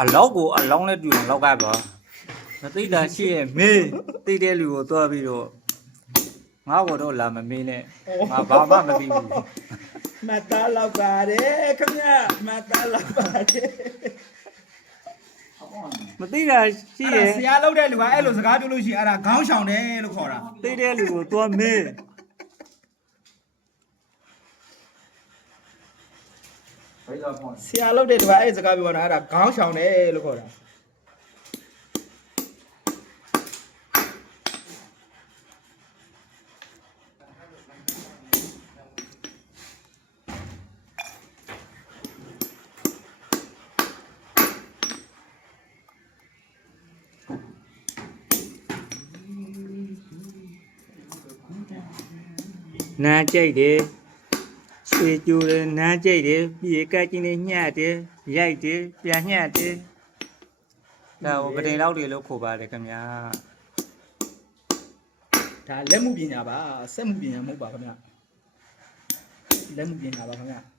အလောက်ကိုအလောင်းနဲ့တူအောင်လောက်ကပါမသိတာရှိရဲ့မေးသိတဲ့လူကိုသွားပြီးတော့ငါ့ဘောတော့လာမမေးနဲ့ငါဘာမှမသိဘူး မတ်သားလောက်ပါတယ်ခင်ဗျမတ်သားလောက်ပါတယ် မသိတာရှိရဲ့ ဆရာလောက်တဲ့လူကအဲ့လိုစကားပြောလို့ရှိရင်အဲ့ဒါခေါင်းဆောင်တယ်လို့ခေါ်တာ သိတဲ့လူကိုသွားမေး ဆရာလောက်တဲ့လူကအဲ့စကားပြောတာအဲ့ဒါခေါင်းဆောင်တယ်လို့ခေါ်တာနားကြိုက်တယ်ဆွေကြိုတယ်နားကြိုက်တယ်ပြေကချင်းနဲ့ညှက်တယ်ရိုက်တယ်ပြန်ညှက်တယ်ဒါဟိုပတိန်လောက်တွေလို့ခေါ်ပါတယ်ခင်ဗျာ ဒါလက်မှုပညာပါစက်မှုပညာမဟုတ်ပါခင်ဗျလက်မှုပညာပါခင်ဗျ